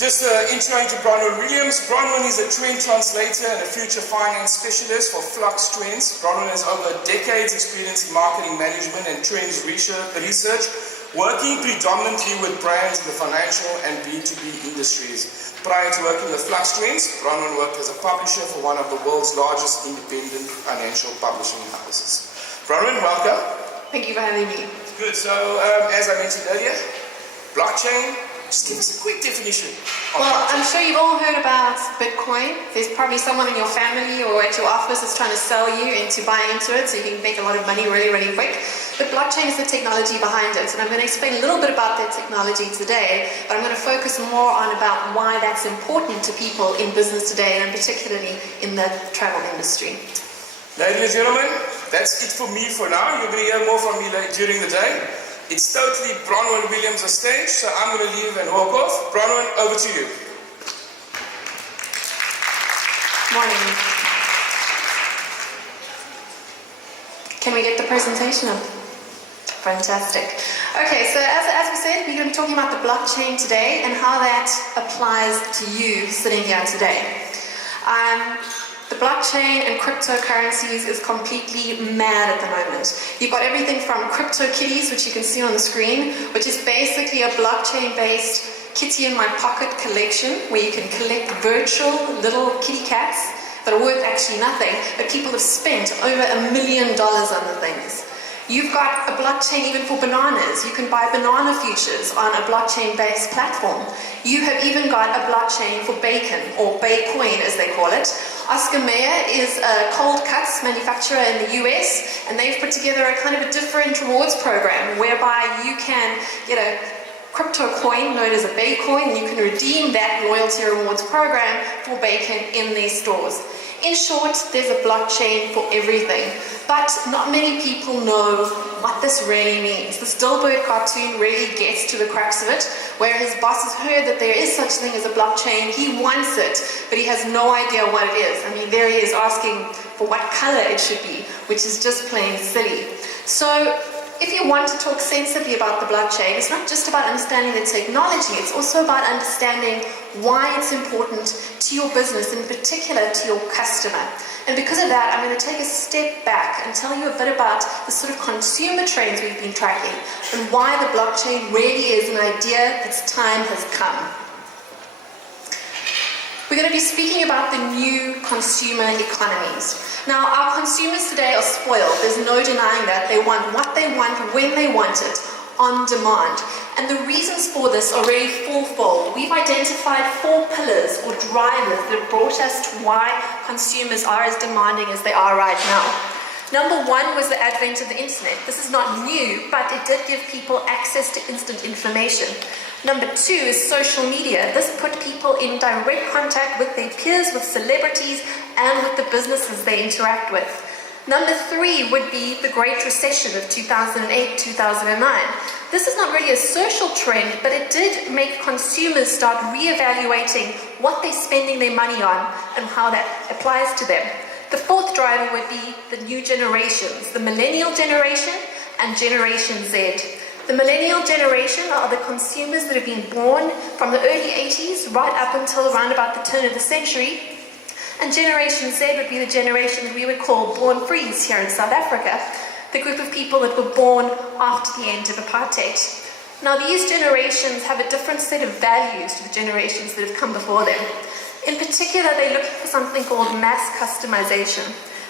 Just intro into Bronwyn Williams. Bronwyn is a trend translator and a future finance specialist for Flux Trends. Bronwyn has over a decade's experience in marketing management and trends research, working predominantly with brands in the financial and B2B industries. Prior to working with Flux Trends, Bronwyn worked as a publisher for one of the world's largest independent financial publishing houses. Bronwyn, welcome. Thank you for having me. Good. So, as I mentioned earlier, blockchain. Just give us a quick definition. Well, I'm sure you've all heard about Bitcoin. There's probably someone in your family or at your office that's trying to sell you into buying into it so you can make a lot of money really, really quick. But blockchain is the technology behind it. And I'm going to explain a little bit about that technology today, but I'm going to focus more on about why that's important to people in business today, and particularly in the travel industry. Ladies and gentlemen, that's it for me for now. You're going to hear more from me during the day. It's totally Bronwyn Williams on stage, so I'm going to leave and walk off. Bronwyn, over to you. Morning. Can we get the presentation up? Fantastic. Okay, so as we said, we're going to be talking about the blockchain today and how that applies to you sitting here today. The blockchain and cryptocurrencies is completely mad at the moment. You've got everything from CryptoKitties, which you can see on the screen, which is basically a blockchain-based kitty in my pocket collection, where you can collect virtual little kitty cats that are worth actually nothing, but people have spent over $1 million on the things. You've got a blockchain even for bananas. You can buy banana futures on a blockchain-based platform. You have even got a blockchain for bacon, or Baycoin as they call it. Oscar Mayer is a cold cuts manufacturer in the US, and they've put together a kind of a different rewards program whereby you can get a crypto coin known as a Baycoin, and you can redeem that loyalty rewards program for bacon in their stores. In short, there's a blockchain for everything, but not many people know what this really means. The Dilbert cartoon really gets to the crux of it, where his boss has heard that there is such a thing as a blockchain. He wants it, but he has no idea what it is. I mean, there he is asking for what color it should be, which is just plain silly. So, if you want to talk sensibly about the blockchain, it's not just about understanding the technology, it's also about understanding why it's important to your business, in particular to your customer. And because of that, I'm going to take a step back and tell you a bit about the sort of consumer trends we've been tracking and why the blockchain really is an idea that's time has come. We're going to be speaking about the new consumer economies. Now, our consumers today are spoiled. There's no denying that. They want what they want, when they want it, on demand. And the reasons for this are really fourfold. We've identified 4 pillars or drivers that have brought us to why consumers are as demanding as they are right now. Number 1 was the advent of the internet. This is not new, but it did give people access to instant information. Number 2 is social media. This put people in direct contact with their peers, with celebrities, and with the businesses they interact with. Number 3 would be the Great Recession of 2008-2009. This is not really a social trend, but it did make consumers start reevaluating what they're spending their money on and how that applies to them. The 4th driver would be the new generations, the millennial generation and Generation Z. The millennial generation are the consumers that have been born from the early 80s right up until around about the turn of the century. And Generation Z would be the generation that we would call born frees here in South Africa, the group of people that were born after the end of apartheid. Now, these generations have a different set of values to the generations that have come before them. In particular, they're looking for something called mass customization.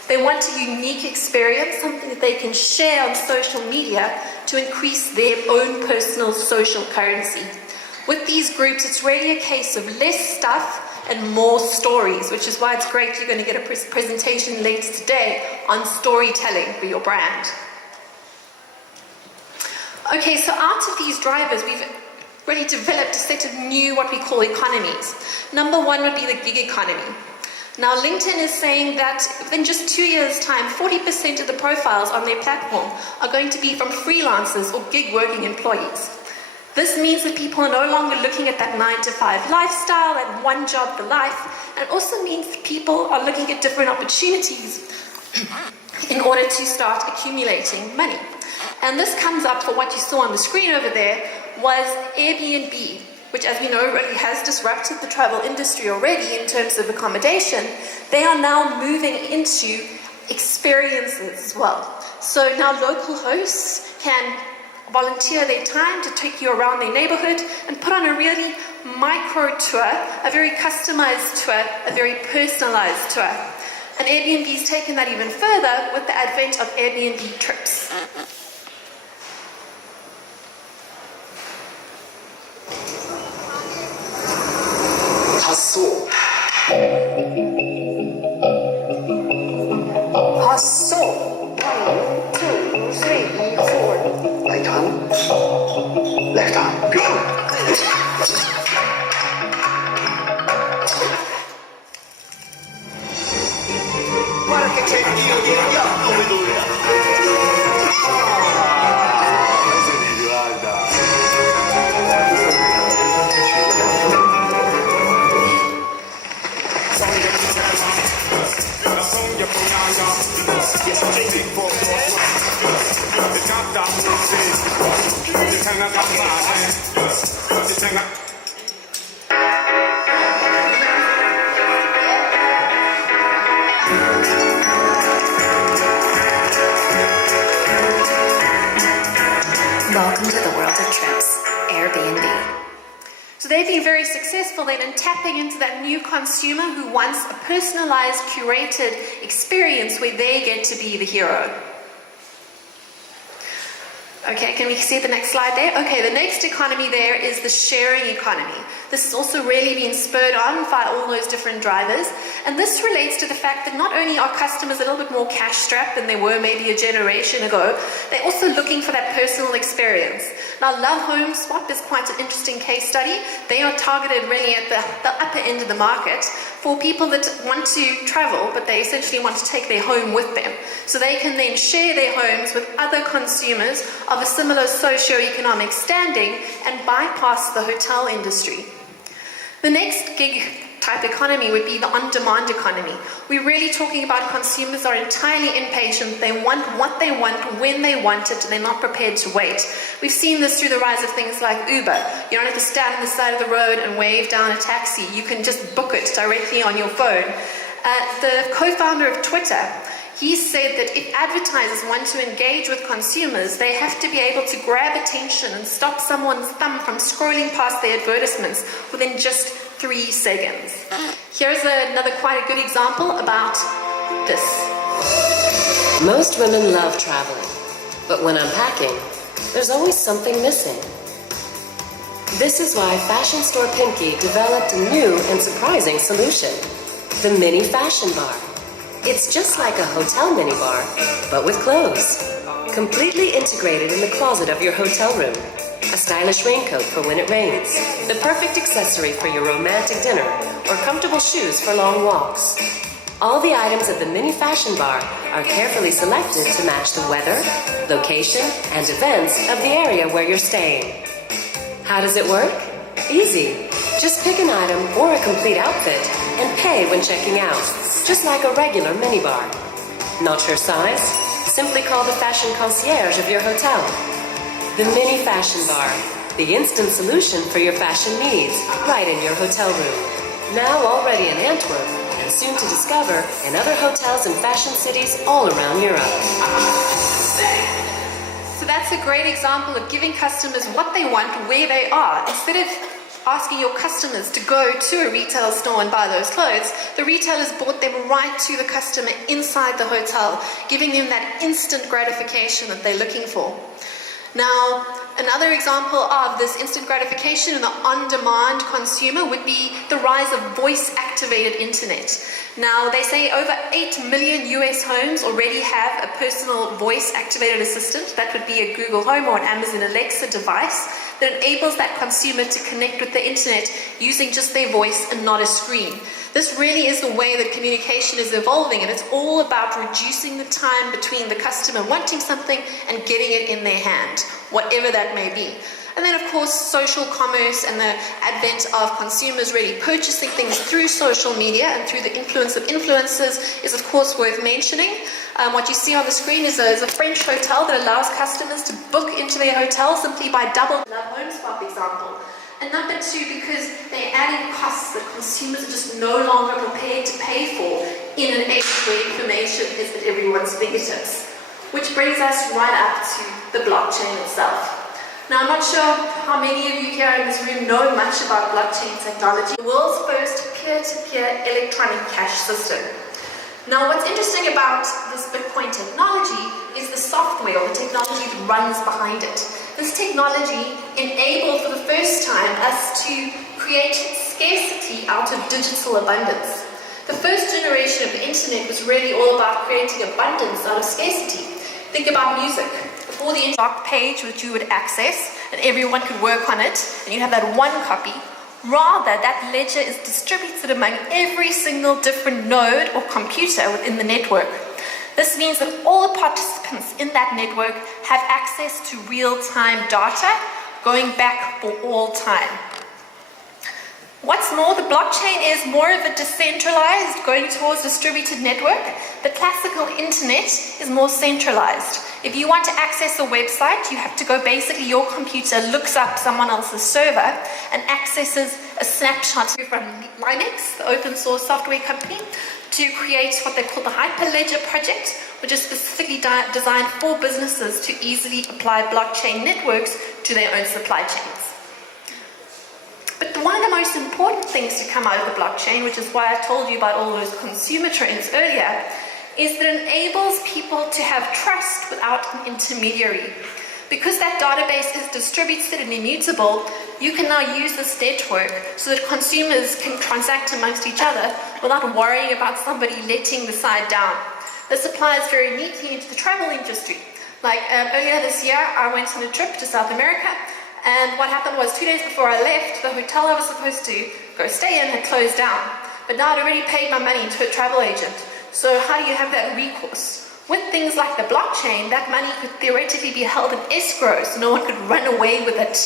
They want a unique experience, something that they can share on social media to increase their own personal social currency. With these groups, it's really a case of less stuff and more stories, which is why it's great you're going to get a presentation later today on storytelling for your brand. Okay, so out of these drivers, we've really developed a set of new, what we call economies. Number 1 would be the gig economy. Now, LinkedIn is saying that within just 2 years' time, 40% of the profiles on their platform are going to be from freelancers or gig working employees. This means that people are no longer looking at that 9-to-5 lifestyle, that one job for life, and it also means that people are looking at different opportunities in order to start accumulating money. And this comes up for what you saw on the screen over there was Airbnb, which, as we know, really has disrupted the travel industry already in terms of accommodation. They are now moving into experiences as well. So now local hosts can volunteer their time to take you around their neighborhood and put on a really micro tour, a very customized tour, a very personalized tour. And Airbnb's taken that even further with the advent of Airbnb trips. Hasso. Hasso. 1, 2, 3, 4. Right hand. Left hand. Go. Guarda che c'è io, come dove. Welcome to the world of trips, Airbnb. So they've been very successful then in tapping into that new consumer who wants a personalized, curated experience where they get to be the hero. Okay, can we see the next slide there? Okay, the next economy there is the sharing economy. This has also really been spurred on by all those different drivers. And this relates to the fact that not only are customers a little bit more cash strapped than they were maybe a generation ago, they're also looking for that personal experience. Now, Love Home Swap is quite an interesting case study. They are targeted really at the upper end of the market for people that want to travel, but they essentially want to take their home with them. So they can then share their homes with other consumers of a similar socio-economic standing and bypass the hotel industry. The next gig type economy would be the on-demand economy. We're really talking about consumers are entirely impatient. They want what they want, when they want it, and they're not prepared to wait. We've seen this through the rise of things like Uber. You don't have to stand on the side of the road and wave down a taxi. You can just book it directly on your phone. The co-founder of Twitter, he said that if advertisers want to engage with consumers, they have to be able to grab attention and stop someone's thumb from scrolling past their advertisements within just 3 seconds. Here's another quite a good example about this. Most women love traveling, but when unpacking, there's always something missing. This is why fashion store Pinky developed a new and surprising solution, the Mini Fashion Bar. It's just like a hotel minibar, but with clothes. Completely integrated in the closet of your hotel room. A stylish raincoat for when it rains. The perfect accessory for your romantic dinner or comfortable shoes for long walks. All the items of the Mini Fashion Bar are carefully selected to match the weather, location, and events of the area where you're staying. How does it work? Easy. Just pick an item or a complete outfit and pay when checking out. Just like a regular minibar. Not your size? Simply call the fashion concierge of your hotel. The Mini Fashion Bar, the instant solution for your fashion needs, right in your hotel room. Now already in Antwerp, and soon to discover in other hotels and fashion cities all around Europe. So that's a great example of giving customers what they want where they are. Instead of asking your customers to go to a retail store and buy those clothes, the retailers brought them right to the customer inside the hotel, giving them that instant gratification that they're looking for. Now, another example of this instant gratification in the on-demand consumer would be the rise of voice-activated internet. Now, they say over 8 million US homes already have a personal voice-activated assistant. That would be a Google Home or an Amazon Alexa device that enables that consumer to connect with the internet using just their voice and not a screen. This really is the way that communication is evolving, and it's all about reducing the time between the customer wanting something and getting it in their hand. whatever that may be. And then, of course, social commerce and the advent of consumers really purchasing things through social media and through the influence of influencers is, of course, worth mentioning. What you see on the screen is a French hotel that allows customers to book into their hotel simply by double love home swap example. And number two, because they're adding costs that consumers are just no longer prepared to pay for in an age where information is at everyone's fingertips. Which brings us right up to the blockchain itself. Now, I'm not sure how many of you here in this room know much about blockchain technology, the world's first peer-to-peer electronic cash system. Now, what's interesting about this Bitcoin technology is the software or the technology that runs behind it. This technology enabled for the first time us to create scarcity out of digital abundance. The first generation of the internet was really all about creating abundance out of scarcity. Think about music. Before the doc page which you would access and everyone could work on it and you have that one copy, rather that ledger is distributed among every single different node or computer within the network. This means that all the participants in that network have access to real-time data going back for all time. What's more, the blockchain is more of a decentralized, going towards distributed network. The classical internet is more centralized. If you want to access a website, you have to go basically, your computer looks up someone else's server and accesses a snapshot from Linux, the open source software company, to create what they call the Hyperledger project, which is specifically designed for businesses to easily apply blockchain networks to their own supply chains. But one of the most important things to come out of the blockchain, which is why I told you about all those consumer trends earlier, is that it enables people to have trust without an intermediary. Because that database is distributed and immutable, you can now use this network so that consumers can transact amongst each other without worrying about somebody letting the side down. This applies very neatly into the travel industry. Like earlier this year, I went on a trip to South America, and what happened was 2 days before I left, the hotel I was supposed to go stay in had closed down. But now I'd already paid my money to a travel agent. So how do you have that recourse? With things like the blockchain, that money could theoretically be held in escrow, so no one could run away with it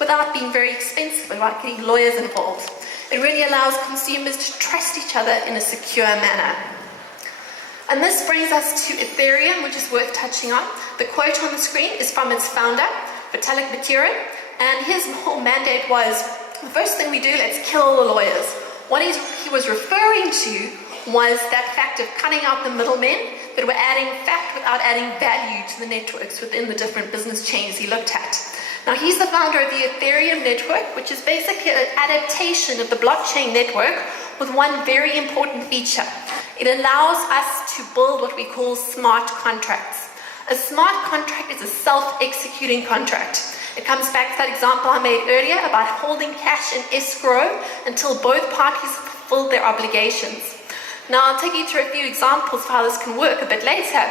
without being very expensive, without getting lawyers involved. It really allows consumers to trust each other in a secure manner. And this brings us to Ethereum, which is worth touching on. The quote on the screen is from its founder, Vitalik Buterin, and his whole mandate was, the first thing we do, let's kill all the lawyers. What he was referring to was that fact of cutting out the middlemen that were adding fact without adding value to the networks within the different business chains he looked at. Now, he's the founder of the Ethereum network, which is basically an adaptation of the blockchain network with one very important feature. It allows us to build what we call smart contracts. A smart contract is a self-executing contract. It comes back to that example I made earlier about holding cash in escrow until both parties fulfill their obligations. Now, I'll take you through a few examples of how this can work a bit later,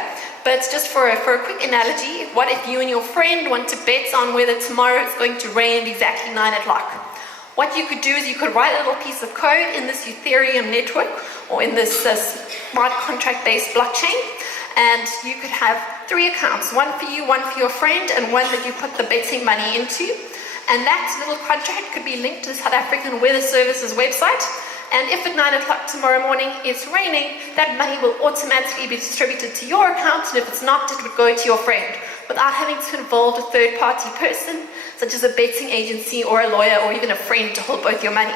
but just for a quick analogy, what if you and your friend want to bet on whether tomorrow it's going to rain at exactly 9 o'clock? What you could do is you could write a little piece of code in this Ethereum network or in this smart contract-based blockchain, and you could have 3 accounts, one for you, one for your friend, and one that you put the betting money into. And that little contract could be linked to the South African Weather Service's website. And if at 9 o'clock tomorrow morning it's raining, that money will automatically be distributed to your account, and if it's not, it would go to your friend, without having to involve a third-party person, such as a betting agency or a lawyer or even a friend to hold both your money.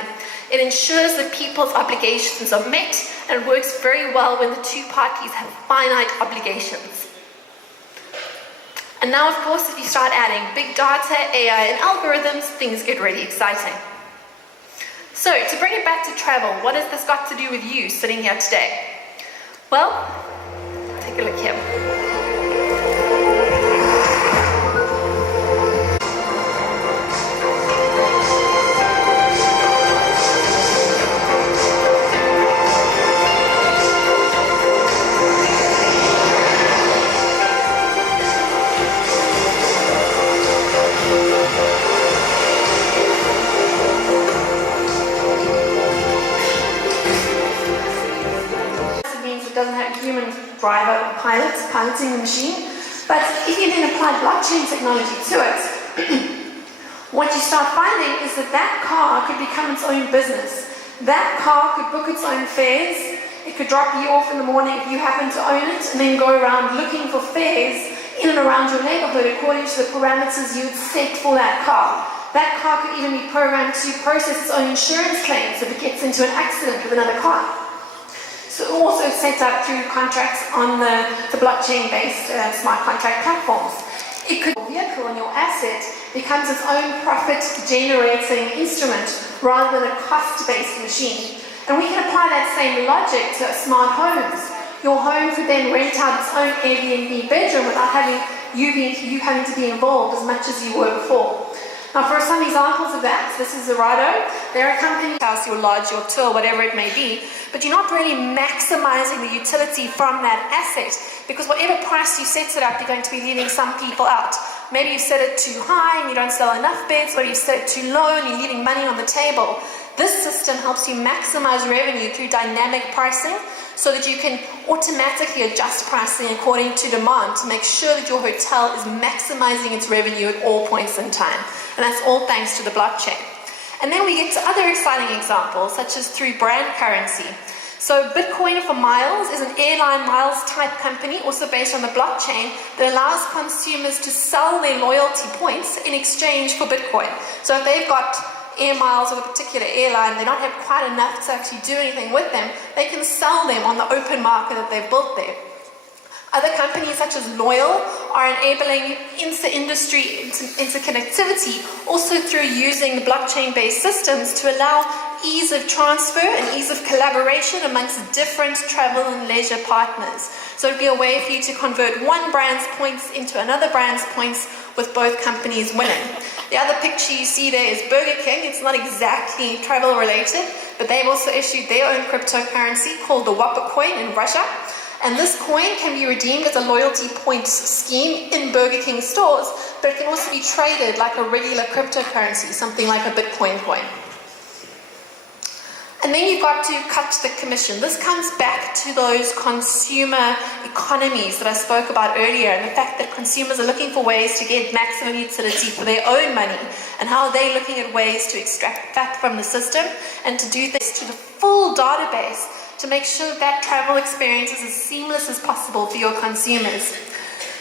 It ensures that people's obligations are met, and it works very well when the two parties have finite obligations. And now, of course, if you start adding big data, AI, and algorithms, things get really exciting. So, to bring it back to travel, what has this got to do with you sitting here today? Well, take a look here. Doesn't have a human driver or piloting the machine, But if you then apply blockchain technology to it, what you start finding is that that car could become its own business. That car could book its own fares. It could drop you off in the morning if you happen to own it, and then go around looking for fares in and around your neighborhood according to the parameters you would set for that car. That car could even be programmed to process its own insurance claims if it gets into an accident with another car. So also set up through contracts on the blockchain-based smart contract platforms. It could be a vehicle, and your asset becomes its own profit-generating instrument rather than a cost-based machine. And we can apply that same logic to smart homes. Your home could then rent out its own Airbnb bedroom without having you having to be involved as much as you were before. Now, for some examples of that, this is Zerado. They're a company, house, your lodge, your tour, whatever it may be, but you're not really maximizing the utility from that asset, because whatever price you set it up, you're going to be leaving some people out. Maybe you set it too high and you don't sell enough beds, or you set it too low and you're leaving money on the table. This system helps you maximize revenue through dynamic pricing, so that you can automatically adjust pricing according to demand to make sure that your hotel is maximizing its revenue at all points in time. And that's all thanks to the blockchain. And then we get to other exciting examples, such as through brand currency. So Bitcoin for Miles is an airline miles type company, also based on the blockchain, that allows consumers to sell their loyalty points in exchange for Bitcoin. So if they've got air miles of a particular airline, they don't have quite enough to actually do anything with them, they can sell them on the open market that they've built there. Other companies such as Loyal are enabling inter-industry interconnectivity, also through using the blockchain-based systems to allow ease of transfer and ease of collaboration amongst different travel and leisure partners. So it would be a way for you to convert one brand's points into another brand's points, with both companies winning. The other picture you see there is Burger King. It's not exactly travel related, but they've also issued their own cryptocurrency called the Whopper coin in Russia. And this coin can be redeemed as a loyalty points scheme in Burger King stores, but it can also be traded like a regular cryptocurrency, something like a Bitcoin coin. And then you've got to cut the commission. This comes back to those consumer economies that I spoke about earlier, and the fact that consumers are looking for ways to get maximum utility for their own money, and how they're looking at ways to extract that from the system, and to do this to the full database to make sure that travel experience is as seamless as possible for your consumers.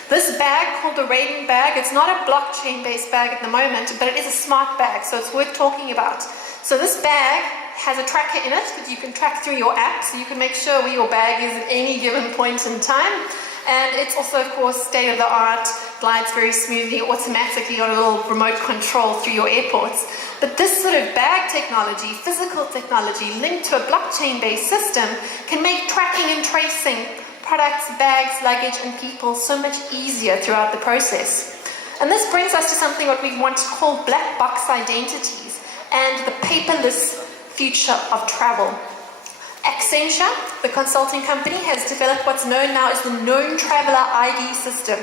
This bag called the Raiden bag, it's not a blockchain-based bag at the moment, but it is a smart bag, so it's worth talking about. So this bag has a tracker in it that you can track through your app, so you can make sure where your bag is at any given point in time. And it's also, of course, state-of-the-art, glides very smoothly, automatically on a little remote control through your airports. But this sort of bag technology, physical technology, linked to a blockchain-based system, can make tracking and tracing products, bags, luggage, and people so much easier throughout the process. And this brings us to something what we want to call black box identities and the paperless future of travel. Accenture, the consulting company, has developed what's known now as the Known Traveler ID system.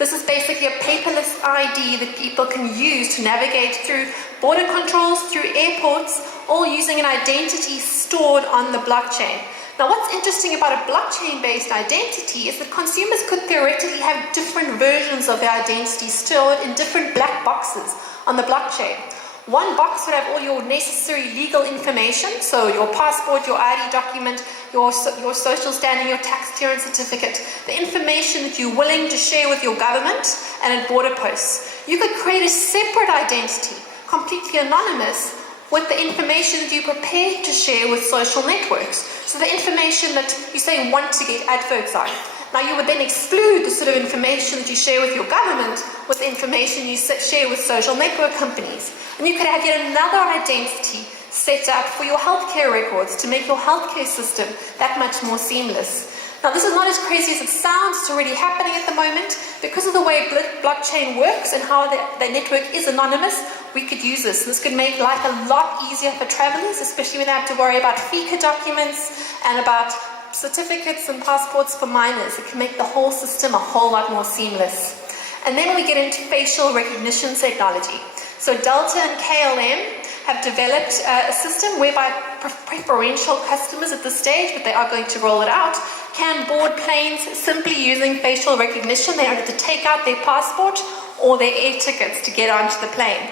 This is basically a paperless ID that people can use to navigate through border controls, through airports, all using an identity stored on the blockchain. Now, what's interesting about a blockchain-based identity is that consumers could theoretically have different versions of their identity stored in different black boxes on the blockchain. One box would have all your necessary legal information, so your passport, your ID document, your social standing, your tax clearance certificate, the information that you're willing to share with your government and at border posts. You could create a separate identity, completely anonymous, with the information that you're prepared to share with social networks. So the information that you say want to get adverts on. Now you would then exclude the sort of information that you share with your government with the information you share with social network companies. And you could have yet another identity set up for your healthcare records to make your healthcare system that much more seamless. Now this is not as crazy as it sounds. It's already happening at the moment. Because of the way blockchain works and how the network is anonymous, we could use this. This could make life a lot easier for travelers, especially when they have to worry about FICA documents and about certificates and passports for minors. It can make the whole system a whole lot more seamless. And then we get into facial recognition technology. So Delta and KLM have developed a system whereby preferential customers at this stage, but they are going to roll it out, can board planes simply using facial recognition. They don't have to take out their passport or their air tickets to get onto the plane.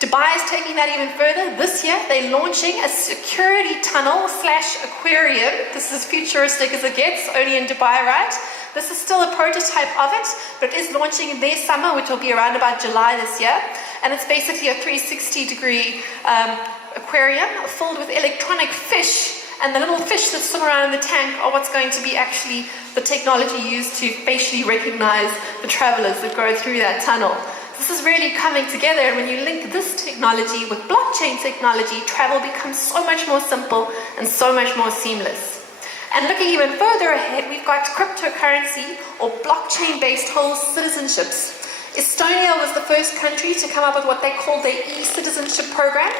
Dubai is taking that even further. This year, they're launching a security tunnel / aquarium. This is futuristic as it gets, only in Dubai, right? This is still a prototype of it, but it is launching in their summer, which will be around about July this year. And it's basically a 360-degree aquarium filled with electronic fish. And the little fish that swim around in the tank are what's going to be actually the technology used to facially recognize the travelers that go through that tunnel. This is really coming together, and when you link this technology with blockchain technology, travel becomes so much more simple and so much more seamless. And looking even further ahead, we've got cryptocurrency or blockchain-based whole citizenships. Estonia was the first country to come up with what they call their e-citizenship program.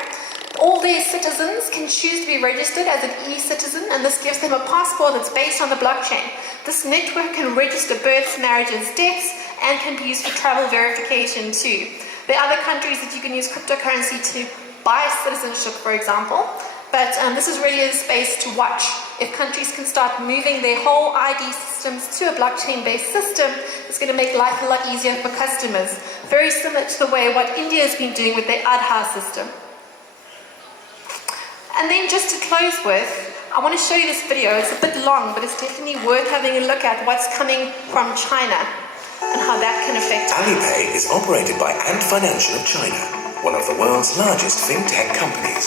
All their citizens can choose to be registered as an e-citizen, and this gives them a passport that's based on the blockchain. This network can register births, marriages, deaths, and can be used for travel verification too. There are other countries that you can use cryptocurrency to buy citizenship, for example, but this is really a space to watch. If countries can start moving their whole ID systems to a blockchain-based system, it's going to make life a lot easier for customers. Very similar to the way what India has been doing with their Aadhaar system. And then just to close with, I want to show you this video. It's a bit long, but it's definitely worth having a look at what's coming from China and how that can affect us. Alipay is operated by Ant Financial of China, one of the world's largest fintech companies.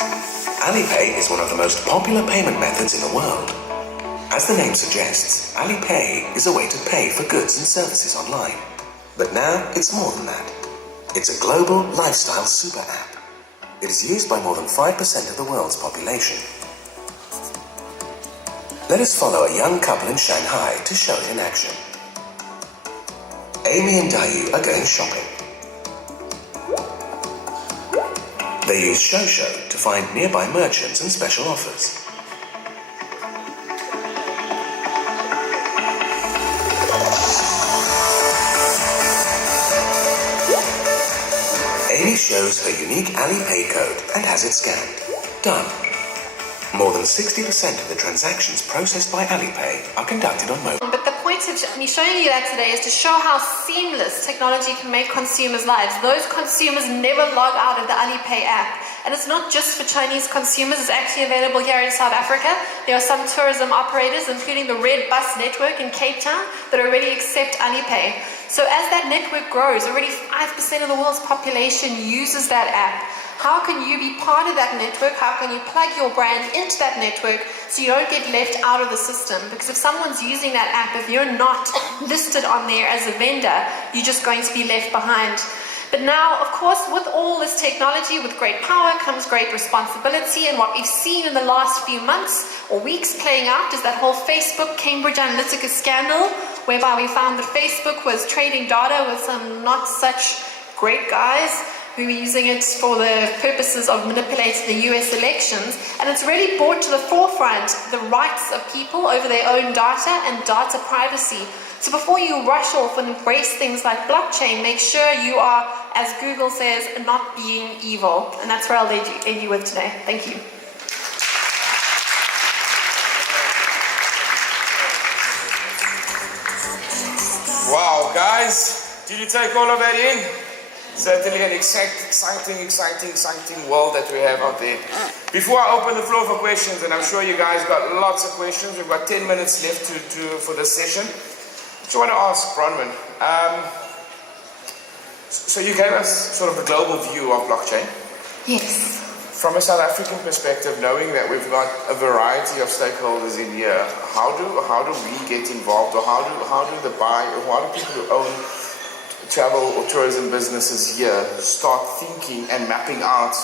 Alipay is one of the most popular payment methods in the world. As the name suggests, Alipay is a way to pay for goods and services online. But now it's more than that. It's a global lifestyle super app. It is used by more than 5% of the world's population. Let us follow a young couple in Shanghai to show it in action. Amy and Dayu are going shopping. They use Shosho to find nearby merchants and special offers. Amy shows her unique Alipay code and has it scanned. Done. More than 60% of the transactions processed by Alipay are conducted on mobile. But the point of me showing you that today is to show how seamless technology can make consumers' lives. Those consumers never log out of the Alipay app. And it's not just for Chinese consumers, it's actually available here in South Africa. There are some tourism operators, including the Red Bus network in Cape Town, that already accept Alipay. So as that network grows, already 5% of the world's population uses that app. How can you be part of that network? How can you plug your brand into that network so you don't get left out of the system? Because if someone's using that app, if you're not listed on there as a vendor, you're just going to be left behind. But now, of course, with all this technology, with great power comes great responsibility. And what we've seen in the last few months or weeks playing out is that whole Facebook Cambridge Analytica scandal, whereby we found that Facebook was trading data with some not such great guys who were using it for the purposes of manipulating the US elections. And it's really brought to the forefront the rights of people over their own data and data privacy. So before you rush off and embrace things like blockchain, make sure you are, as Google says, not being evil. And that's where I'll end you with today. Thank you. Wow, guys, did you take all of that in? Certainly an exciting world that we have out there. Before I open the floor for questions, and I'm sure you guys got lots of questions, we've got 10 minutes left for this session. I just want to ask Bronwyn, so you gave us sort of a global view of blockchain. Yes. From a South African perspective, knowing that we've got a variety of stakeholders in here, how do we get involved, or how do people who own travel or tourism businesses here start thinking and mapping out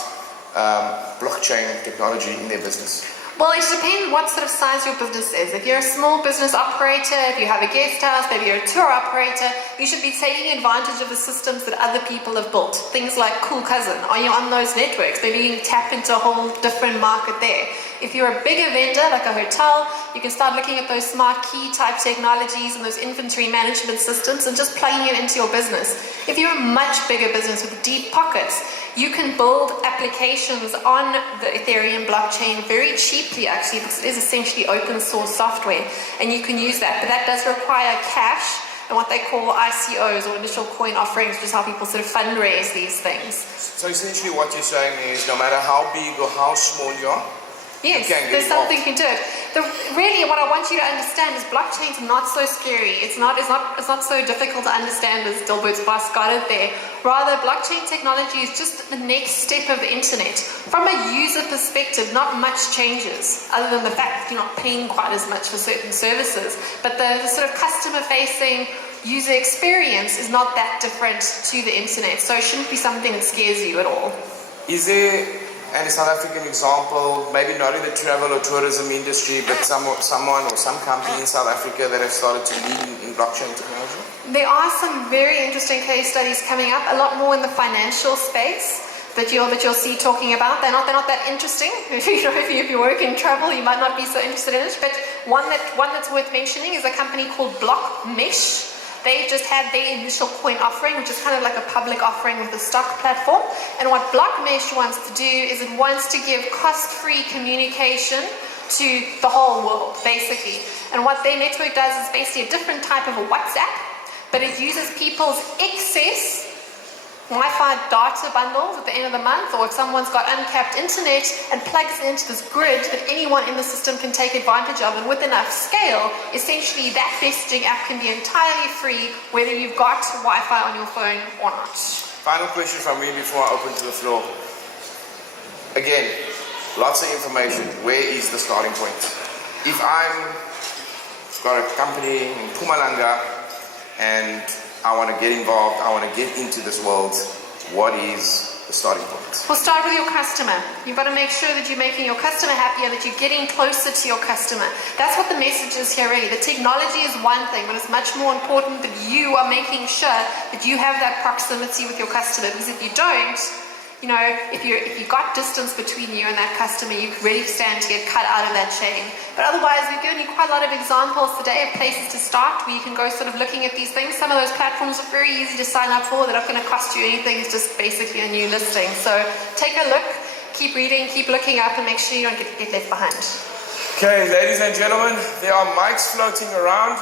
blockchain technology in their business? Well, it depends what sort of size your business is. If you're a small business operator, if you have a guest house, maybe you're a tour operator, you should be taking advantage of the systems that other people have built. Things like Cool Cousin. Are you on those networks? Maybe you can tap into a whole different market there. If you're a bigger vendor, like a hotel, you can start looking at those smart key type technologies and those inventory management systems and just plugging it into your business. If you're a much bigger business with deep pockets, you can build applications on the Ethereum blockchain very cheaply, actually, because it is essentially open source software, and you can use that. But that does require cash and what they call ICOs, or initial coin offerings, which is how people sort of fundraise these things. So essentially what you're saying is no matter how big or how small you are, yes, you can get there's involved. something you can do it. Really, what I want you to understand is blockchain's not so scary. It's not so difficult to understand as Dilbert's boss got it there. Rather, blockchain technology is just the next step of the internet. From a user perspective, not much changes, other than the fact that you're not paying quite as much for certain services. But the sort of customer-facing user experience is not that different to the internet, so it shouldn't be something that scares you at all. Is there a South African example, maybe not in the travel or tourism industry, but someone or some company in South Africa that have started to lead in blockchain technology? There are some very interesting case studies coming up, a lot more in the financial space that you'll see talking about. They're not that interesting. If you work in travel, you might not be so interested in it. But one that's worth mentioning is a company called Blockmesh. They just had their initial coin offering, which is kind of like a public offering with a stock platform. And what Blockmesh wants to do is it wants to give cost-free communication to the whole world, basically. And what their network does is basically a different type of a WhatsApp, but it uses people's excess Wi-Fi data bundles at the end of the month, or if someone's got uncapped internet, and plugs it into this grid that anyone in the system can take advantage of. And with enough scale, essentially that messaging app can be entirely free, whether you've got Wi-Fi on your phone or not. Final question from me before I open to the floor. Again, lots of information. Where is the starting point? If I've got a company in Mpumalanga and I want to get involved, I want to get into this world, what is the starting point? Well, start with your customer. You've got to make sure that you're making your customer happier, that you're getting closer to your customer. That's what the message is here really. The technology is one thing, but it's much more important that you are making sure that you have that proximity with your customer, because if you don't, if you got distance between you and that customer, you really stand to get cut out of that chain. But otherwise, we've given you quite a lot of examples today of places to start where you can go sort of looking at these things. Some of those platforms are very easy to sign up for. They're not going to cost you anything. It's just basically a new listing. So take a look, keep reading, keep looking up, and make sure you don't get left behind. Okay, ladies and gentlemen, there are mics floating around.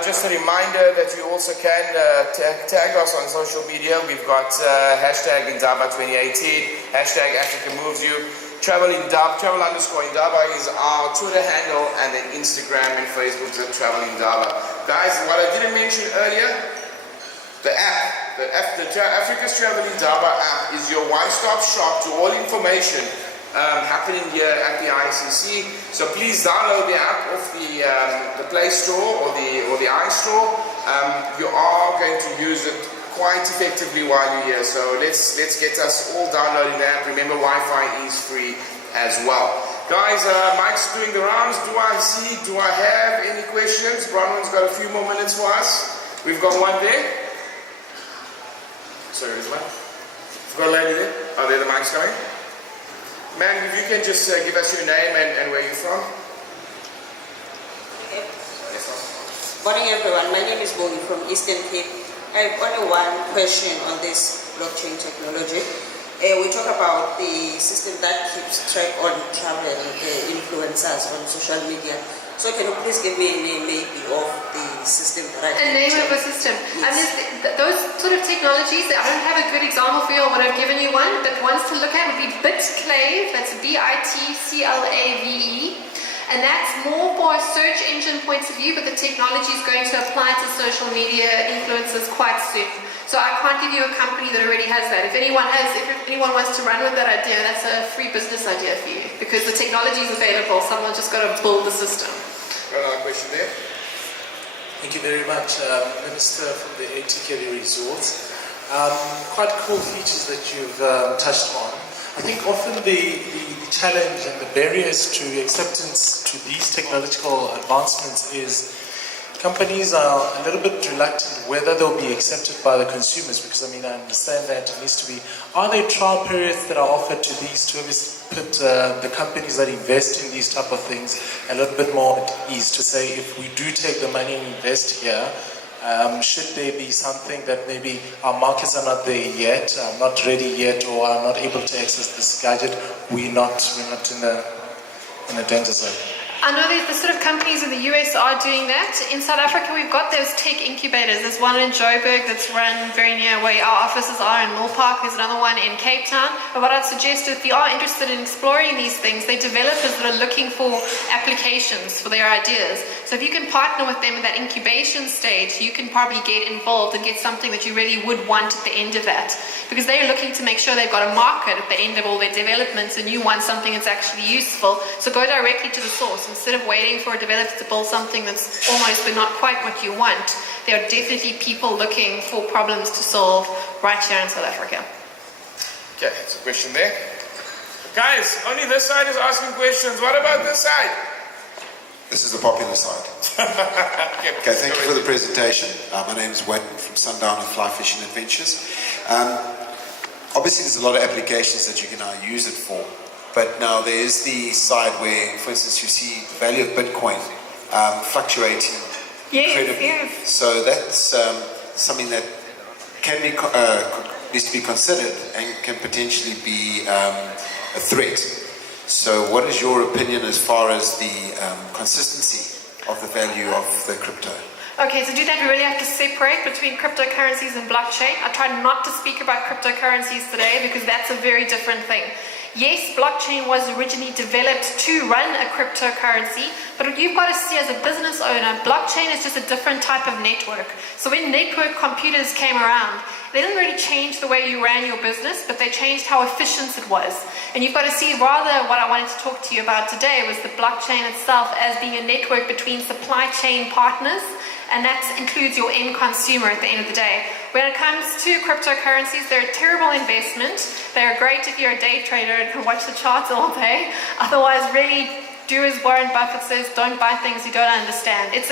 Just a reminder that you also can tag us on social media. We've got hashtag Indaba 2018, hashtag Africa Moves You, Travel _ Indaba is our Twitter handle, and then Instagram and Facebook is at Travel Indaba. Guys, what I didn't mention earlier, the Africa's Travel Indaba app is your one-stop shop to all information happening here at the ICC. So please download the app off the Play Store or the iStore. You are going to use it quite effectively while you're here. So let's get us all downloading the app. Remember, Wi-Fi is free as well. Guys, Mike's doing the rounds. Do I have any questions? Bronwyn's got a few more minutes for us. We've got one there. Sorry, there's one. We've got a lady there. Oh, there the mic's going. Ma'am, if you can just give us your name and where you're from. Okay. Morning everyone, my name is Bongi from Eastern Cape. I have only one question on this blockchain technology. We talk about the system that keeps track on travel influencers on social media. So can you please give me a name maybe of the system that I can name check? of a system. Yes. And those sort of technologies, I don't have a good example for you, but I've given you one. But ones to look at would be Bitclave, that's BITCLAVE. And that's more for a search engine point of view, but the technology is going to apply to social media influencers quite soon. So I can't give you a company that already has that. If anyone wants to run with that idea, that's a free business idea for you, because the technology is available. Someone just got to build the system. Got another question there. Thank you very much, Minister from the ATK Resorts. Quite cool features that you've touched on. I think often the challenge and the barriers to acceptance to these technological advancements is companies are a little bit reluctant whether they'll be accepted by the consumers, because I understand that it needs to be. Are there trial periods that are offered to these to put the companies that invest in these type of things a little bit more at ease, to say if we do take the money and invest here, Should there be something that maybe our markets are not there yet, not ready yet, or are not able to access this gadget? We're not in a danger zone. I know there's the sort of companies in the US are doing that. In South Africa, we've got those tech incubators. There's one in Joburg that's run very near where our offices are in Millpark. There's another one in Cape Town. But what I'd suggest, if you are interested in exploring these things, they're developers that are looking for applications for their ideas. So if you can partner with them at that incubation stage, you can probably get involved and get something that you really would want at the end of that. Because they're looking to make sure they've got a market at the end of all their developments, and you want something that's actually useful. So go directly to the source. Instead of waiting for a developer to build something that's almost but not quite what you want, there are definitely people looking for problems to solve right here in South Africa. Okay, there's a question there. Guys, only this side is asking questions. What about this side? This is the popular side. Okay, thank you for the presentation. My name is Wayne from Sundown and Fly Fishing Adventures. Obviously, there's a lot of applications that you can now use it for. But now there is the side where, for instance, you see the value of Bitcoin fluctuating incredibly. Yes. So that's something that can be needs to be considered and can potentially be a threat. So what is your opinion as far as the consistency of the value of the crypto? Okay, so to do that, we really have to separate between cryptocurrencies and blockchain. I try not to speak about cryptocurrencies today because that's a very different thing. Yes, blockchain was originally developed to run a cryptocurrency, but what you've got to see as a business owner, blockchain is just a different type of network. So when network computers came around, they didn't really change the way you ran your business, but they changed how efficient it was. And you've got to see rather what I wanted to talk to you about today was the blockchain itself as being a network between supply chain partners, and that includes your end consumer at the end of the day. When it comes to cryptocurrencies, they're a terrible investment. They're great if you're a day trader and can watch the charts all day. Otherwise, really do as Warren Buffett says, don't buy things you don't understand. It's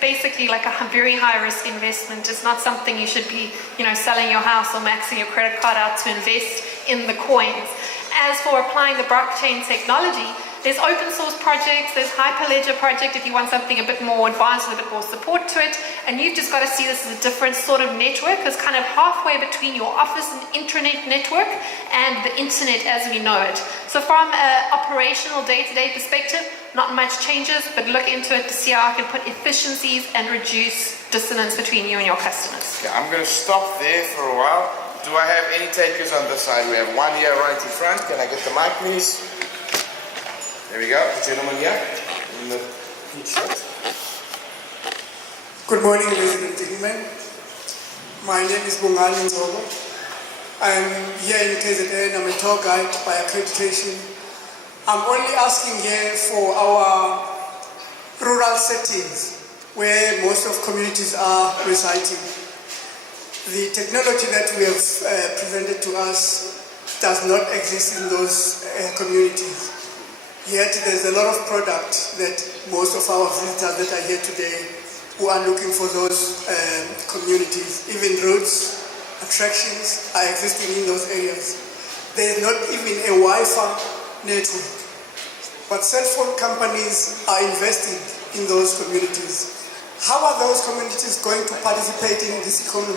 basically like a very high risk investment. It's not something you should be, selling your house or maxing your credit card out to invest in the coins. As for applying the blockchain technology, there's open source projects, there's Hyperledger project if you want something a bit more advanced with a bit more support to it, and you've just got to see this as a different sort of network. It's kind of halfway between your office and intranet network and the internet as we know it. So from an operational day-to-day perspective, not much changes, but look into it to see how I can put efficiencies and reduce dissonance between you and your customers. Okay, I'm going to stop there for a while. Do I have any takers on this side? We have one here right in front. Can I get the mic, please? There we go, the gentleman here in the peach shirt. Good morning, ladies and gentlemen. My name is Bronwyn Williams. I'm here in KZN. I'm a tour guide by accreditation. I'm only asking here for our rural settings where most of communities are residing. The technology that we have presented to us does not exist in those communities. Yet there's a lot of product that most of our visitors that are here today who are looking for those communities. Even routes, attractions are existing in those areas. There's not even a Wi-Fi network. But cell phone companies are investing in those communities. How are those communities going to participate in this economy?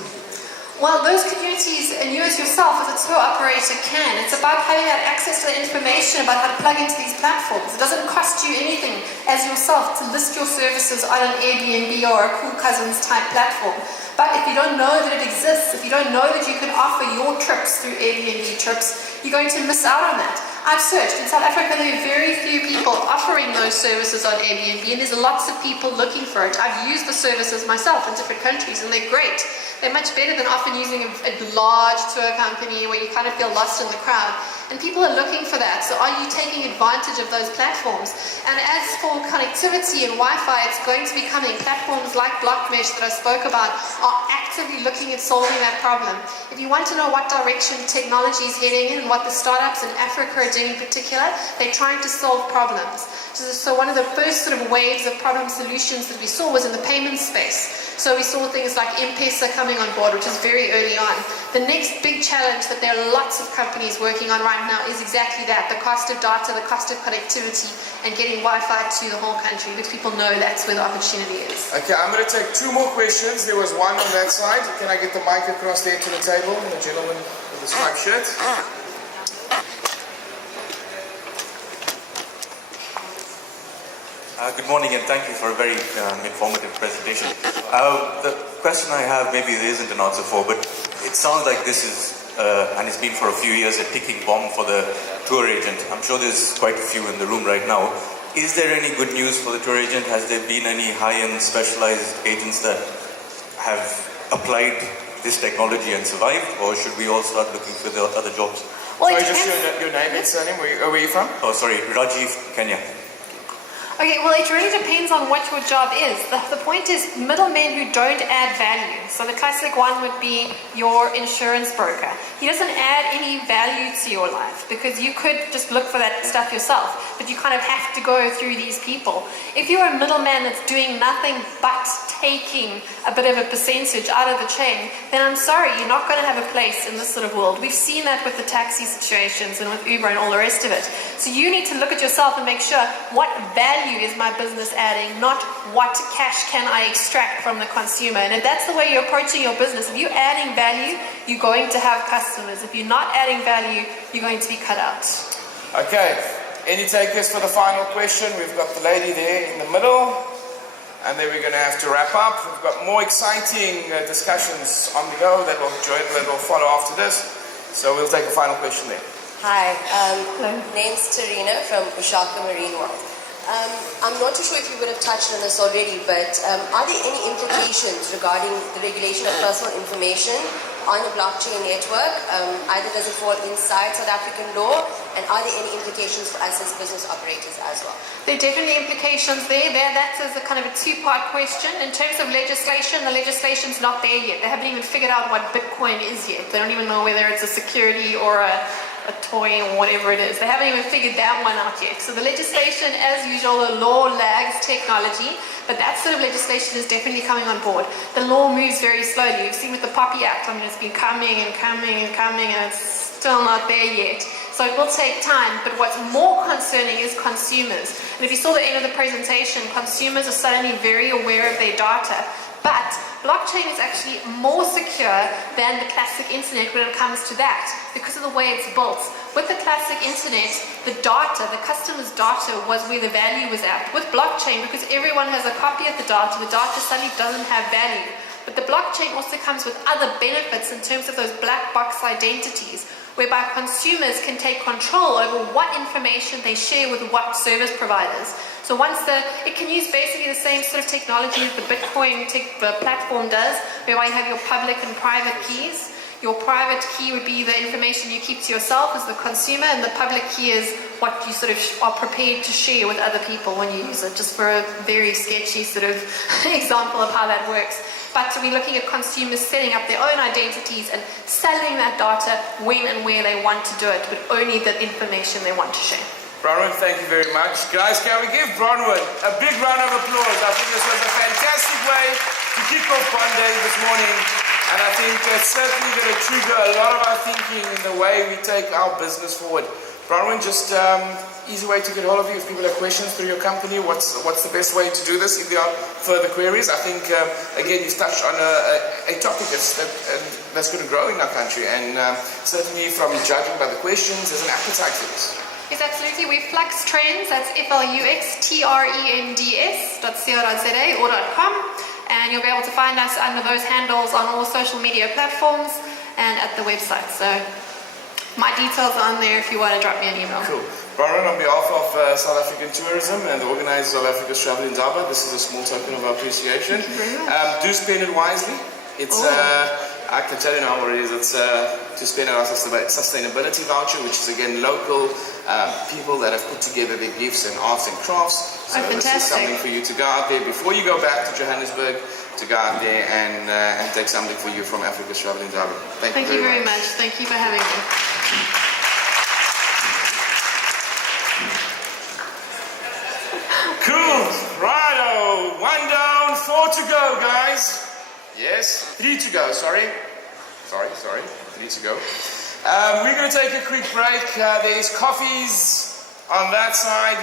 Well, those communities, and you as yourself as a tour operator can, it's about having that access to the information about how to plug into these platforms. It doesn't cost you anything as yourself to list your services on an Airbnb or a Cool Cousins type platform. But if you don't know that it exists, if you don't know that you can offer your trips through Airbnb trips, you're going to miss out on that. I've searched. In South Africa, there are very few people offering those services on Airbnb, and there's lots of people looking for it. I've used the services myself in different countries, and they're great. They're much better than often using a large tour company where you kind of feel lost in the crowd. And people are looking for that. So are you taking advantage of those platforms? And as for connectivity and Wi-Fi, it's going to be coming. Platforms like BlockMesh that I spoke about are actively looking at solving that problem. If you want to know what direction technology is heading in and what the startups in Africa are doing in particular, they're trying to solve problems. So one of the first sort of waves of problem solutions that we saw was in the payment space. So we saw things like M-Pesa coming coming on board, which is very early on. The next big challenge that there are lots of companies working on right now is exactly that, the cost of data, the cost of connectivity, and getting Wi-Fi to the whole country, because people know that's where the opportunity is. Okay, I'm going to take 2 more questions. There was one on that side. Can I get the mic across there to the table? And the gentleman with the striped shirt. Good morning, and thank you for a very informative presentation. The question I have, maybe there isn't an answer for, but it sounds like this is, and it's been for a few years, a ticking bomb for the tour agent. I'm sure there's quite a few in the room right now. Is there any good news for the tour agent? Has there been any high-end specialized agents that have applied this technology and survived, or should we all start looking for the other jobs? Well, sorry, just your name and surname. Where are you from? Oh, sorry, Rajiv, Kenya. Okay, well, it really depends on what your job is. The point is middlemen who don't add value. So the classic one would be your insurance broker. He doesn't add any value to your life because you could just look for that stuff yourself, but you kind of have to go through these people. If you're a middleman that's doing nothing but taking a bit of a percentage out of the chain, then I'm sorry, you're not going to have a place in this sort of world. We've seen that with the taxi situations and with Uber and all the rest of it. So you need to look at yourself and make sure what value is my business adding, not what cash can I extract from the consumer. And if that's the way you're approaching your business, if you're adding value, you're going to have customers. If you're not adding value, you're going to be cut out. Okay, any takers for the final question? We've got the lady there in the middle, and then we're going to have to wrap up. We've got more exciting discussions on the go that will follow after this. So we'll take a final question there. Hi, name's Tarina from Ushaka Marine World. I'm not too sure if you would have touched on this already, but are there any implications regarding the regulation of personal information on the blockchain network? Either does it fall inside South African law, and are there any implications for us as business operators as well? There are definitely implications there. That is a kind of a two-part question. In terms of legislation, the legislation's not there yet. They haven't even figured out what Bitcoin is yet. They don't even know whether it's a security or a toy or whatever it is. They haven't even figured that one out yet. So the legislation, as usual, the law lags technology, but that sort of legislation is definitely coming on board. The law moves very slowly. You've seen with the Poppy Act, I mean, it's been coming and coming and coming, and it's still not there yet. So it will take time, but what's more concerning is consumers. And if you saw the end of the presentation, consumers are suddenly very aware of their data. But blockchain is actually more secure than the classic internet when it comes to that, because of the way it's built. With the classic internet, the data, the customer's data was where the value was at. With blockchain, because everyone has a copy of the data suddenly doesn't have value. But the blockchain also comes with other benefits in terms of those black box identities, whereby consumers can take control over what information they share with what service providers. So it can use basically the same sort of technology that the Bitcoin platform does, whereby you have your public and private keys. Your private key would be the information you keep to yourself as the consumer, and the public key is what you sort of are prepared to share with other people when you use it, just for a very sketchy sort of example of how that works. But we're looking at consumers setting up their own identities and selling that data when and where they want to do it, but only the information they want to share. Bronwyn, thank you very much. Guys, can we give Bronwyn a big round of applause? I think this was a fantastic way to kick off Monday this morning. And I think it's certainly going to trigger a lot of our thinking in the way we take our business forward. Bronwyn, just easy way to get hold of you if people have questions through your company. What's the best way to do this if there are further queries? I think, again, you've touched on a topic that's going to grow in our country. And certainly from judging by the questions, there's an appetite for this. Yes, absolutely. We Flux Trends, that's FLUXTRENDS.co.za or .com, and you'll be able to find us under those handles on all social media platforms and at the website. So my details are on there if you want to drop me an email. Cool. Bronwyn, on behalf of South African Tourism and the organizers of Africa's Travel Indaba, this is a small token of our appreciation. Thank you very much. Do spend it wisely. It's I can tell you now what it is. It's to spend on our sustainability voucher, which is again local people that have put together their gifts and arts and crafts. So this is something for you to go out there before you go back to Johannesburg, to go out there and take something for you from Africa's Travel Indaba. Thank you very much. Thank you for having me. Cool. Righto. 1 down, 4 to go, guys. Yes, 3 to go, sorry. Sorry, 3 to go. We're going to take a quick break. There's coffees on that side.